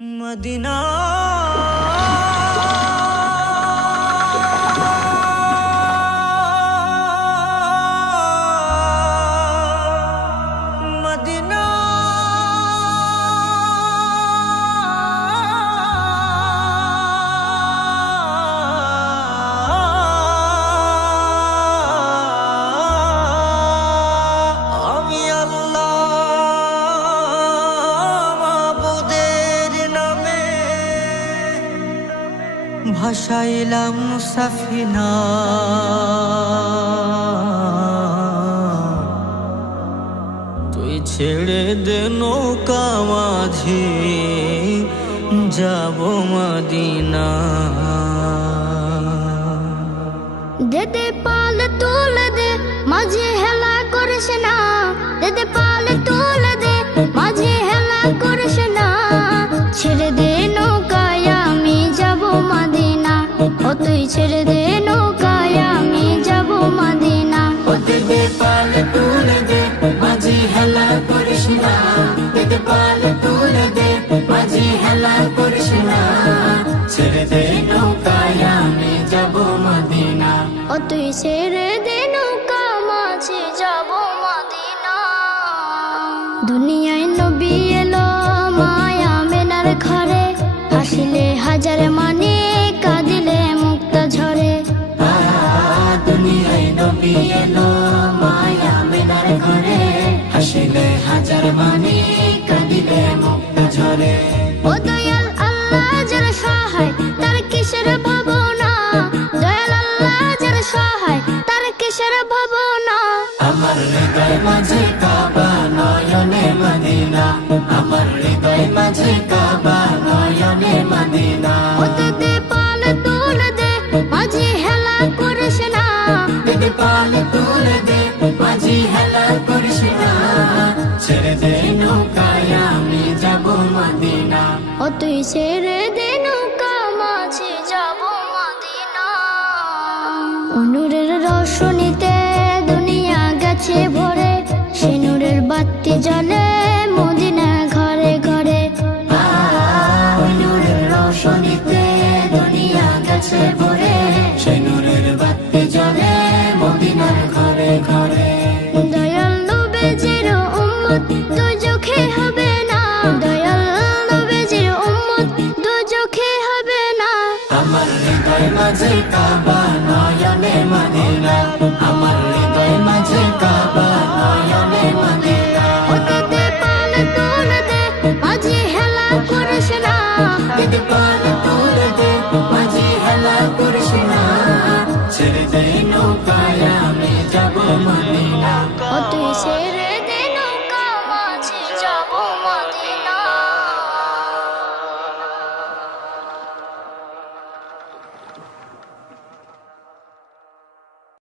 Medina Medina আমি আল্লাহ মাবুদের নামে ভাসাইলাম সাফিনা, তুই ছেড়ে দে নৌকা মাঝি যাব মদিনা। দে দে পাল তুলে দে মাঝে হেলা করিস না, দে দে পাল তুলে দে মাঝে হেলা করিস না। ছেড়ে দে নৌকায় আমি যাব মদিনা, ও তুই ছেড়ে দে নৌকায় আমি যাব মদিনা। ও দে দে পাল তুলে দে মাঝি হেলা করিস না, দে দে পাল তুলে দে মাঝি হেলা করিস না। ছেড়ে দে নৌকায় আমি যাব মদিনা, ও তুই ছেড়ে দে নৌকা মাঝে যাব মদিনা। দুনিয়ায় নবী এলো মায়া মেনার ঘরে, হাসিলে হাজার মানে কাঁদিলে মুক্তা ঝরে। দুনিয়ায় নবী এলো মায়া মেনার ঘরে, হাসিলে হাজার মানে কাঁদিলে মুক্তা ঝরে। ও দয়াল আল্লাহ যার সহায় তার কিসের ভাবনা, দয়াল আল্লাহ যার সহায় তার কিসের ভাবনা। আমার হৃদয় মাঝে কাবা নয়নে মদিনা, আমার হৃদয় মাঝে কাবা নয়নে মদিনা। ও দে দে পাল তুলে দে মাঝে হেলা করিস না, দে দে পাল তুলে দে মাঝি হেলা করিস না। ছেড়ে দে নৌকায় আমি যাব মদিনা, ও তুই ছেড়ে দে নৌকা মাঝে যাব মদিনা। নূরের রোশনীতে দুনিয়া গেছে ভরে, সে নূরের বাতি জ্বলে মদিনা ঘরে ঘরে। নূরের রোশনীতে দুনিয়া গেছে ভরে, সেই নূরের বাতি জ্বলে মদিনার ঘরে ঘরে। দয়াল নবীজির উম্মত দুজখে হবে না, দয়াল নবীজির উম্মত দুজখে হবে না। আমার হৃদয় মাঝে কাবা নয়নে মদিনা, আমার হৃদয় মাঝে কাবা নয়নে মদিনা। ও দে দে পাল তুলে দে মাঝে হেলা করিস না, দে দে পাল তুলে দে মাঝি হেলা করিস না। ছেড়ে দে